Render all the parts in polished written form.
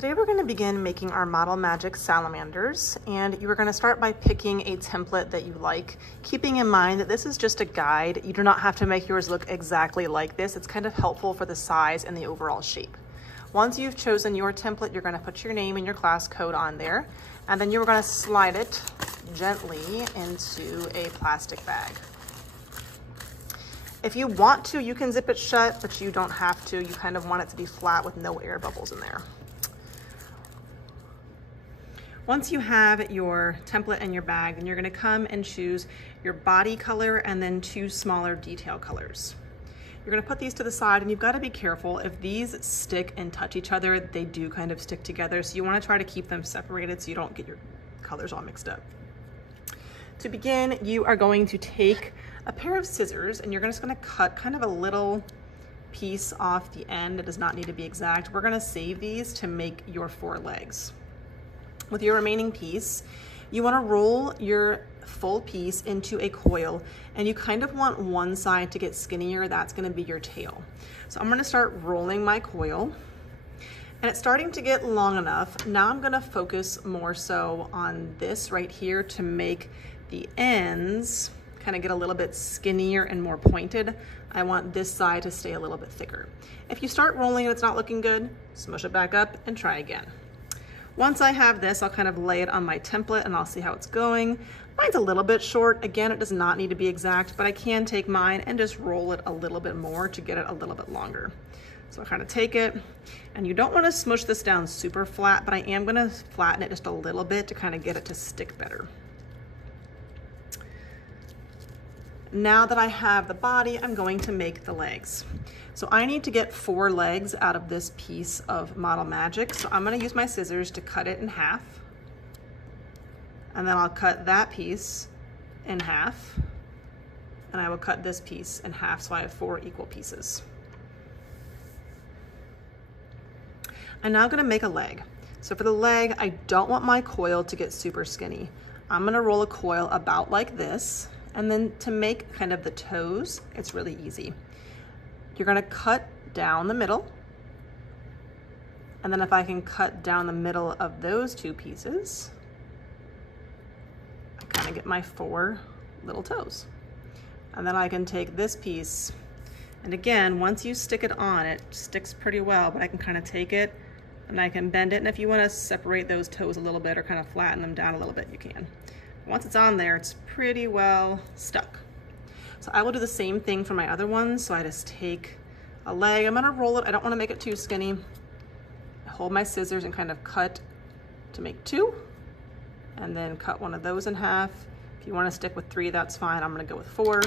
Today we're going to begin making our Model Magic salamanders, and you are going to start by picking a template that you like, keeping in mind that this is just a guide. You do not have to make yours look exactly like this. It's kind of helpful for the size and the overall shape. Once you've chosen your template, you're going to put your name and your class code on there, and then you're going to slide it gently into a plastic bag. If you want to, you can zip it shut, but you don't have to. You kind of want it to be flat with no air bubbles in there. Once you have your template in your bag, then you're going to come and choose your body color and then two smaller detail colors. You're going to put these to the side, and you've got to be careful. If these stick and touch each other, they do kind of stick together, so you want to try to keep them separated so you don't get your colors all mixed up. To begin, you are going to take a pair of scissors and you're just going to cut kind of a little piece off the end. It does not need to be exact. We're going to save these to make your 4 legs. With your remaining piece, you want to roll your full piece into a coil, and you kind of want one side to get skinnier. That's going to be your tail. So I'm going to start rolling my coil, and it's starting to get long enough. Now I'm going to focus more so on this right here to make the ends kind of get a little bit skinnier and more pointed. I want this side to stay a little bit thicker. If you start rolling and it's not looking good, smush it back up and try again. Once I have this, I'll kind of lay it on my template and I'll see how it's going. Mine's a little bit short. Again, it does not need to be exact, but I can take mine and just roll it a little bit more to get it a little bit longer. So I kind of take it, and you don't want to smush this down super flat, but I am going to flatten it just a little bit to kind of get it to stick better. Now that I have the body, I'm going to make the legs. So I need to get 4 legs out of this piece of Model Magic. So I'm going to use my scissors to cut it in half. And then I'll cut that piece in half. And I will cut this piece in half, so I have 4 equal pieces. I'm now going to make a leg. So for the leg, I don't want my coil to get super skinny. I'm going to roll a coil about like this. And then to make kind of the toes, it's really easy. You're going to cut down the middle. And then if I can cut down the middle of those 2 pieces, I kind of get my 4 little toes. And then I can take this piece, and again, once you stick it on, it sticks pretty well, but I can kind of take it and I can bend it. And if you want to separate those toes a little bit or kind of flatten them down a little bit, you can. Once it's on there, it's pretty well stuck. So I will do the same thing for my other ones. So I just take a leg, I'm gonna roll it. I don't wanna make it too skinny. I hold my scissors and kind of cut to make 2, and then cut one of those in half. If you wanna stick with 3, that's fine. I'm gonna go with 4.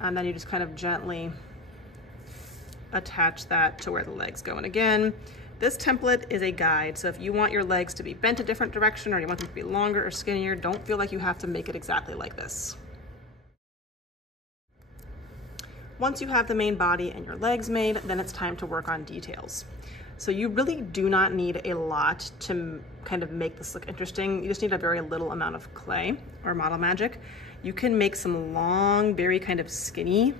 And then you just kind of gently attach that to where the legs go. And again, this template is a guide, so if you want your legs to be bent a different direction or you want them to be longer or skinnier, don't feel like you have to make it exactly like this. Once you have the main body and your legs made, then it's time to work on details. So you really do not need a lot to kind of make this look interesting. You just need a very little amount of clay or Model Magic. You can make some long, very kind of skinny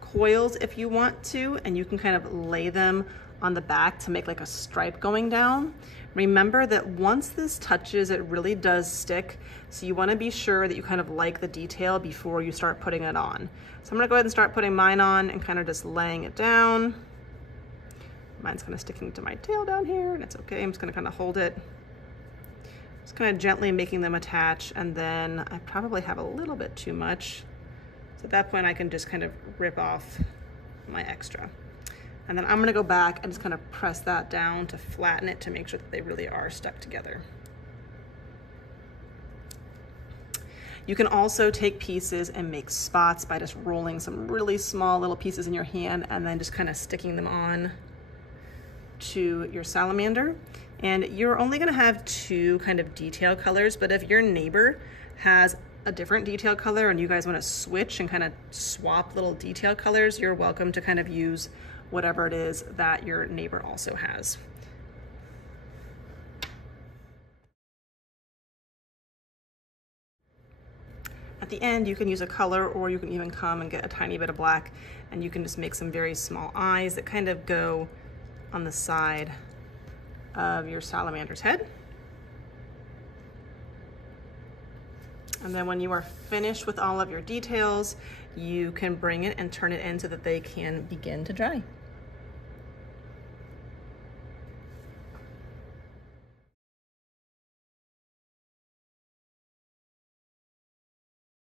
coils if you want to, and you can kind of lay them on the back to make like a stripe going down. Remember that once this touches, it really does stick. So you want to be sure that you kind of like the detail before you start putting it on. So I'm going to go ahead and start putting mine on and kind of just laying it down. Mine's kind of sticking to my tail down here, and it's okay. I'm just going to kind of hold it. Just kind of gently making them attach, and then I probably have a little bit too much. So at that point, I can just kind of rip off my extra. And then I'm gonna go back and just kind of press that down to flatten it to make sure that they really are stuck together. You can also take pieces and make spots by just rolling some really small little pieces in your hand and then just kind of sticking them on to your salamander. And you're only gonna have 2 kind of detail colors, but if your neighbor has a different detail color and you guys wanna switch and kind of swap little detail colors, you're welcome to kind of use whatever it is that your neighbor also has. At the end, you can use a color, or you can even come and get a tiny bit of black, and you can just make some very small eyes that kind of go on the side of your salamander's head. And then when you are finished with all of your details, you can bring it and turn it in so that they can begin to dry.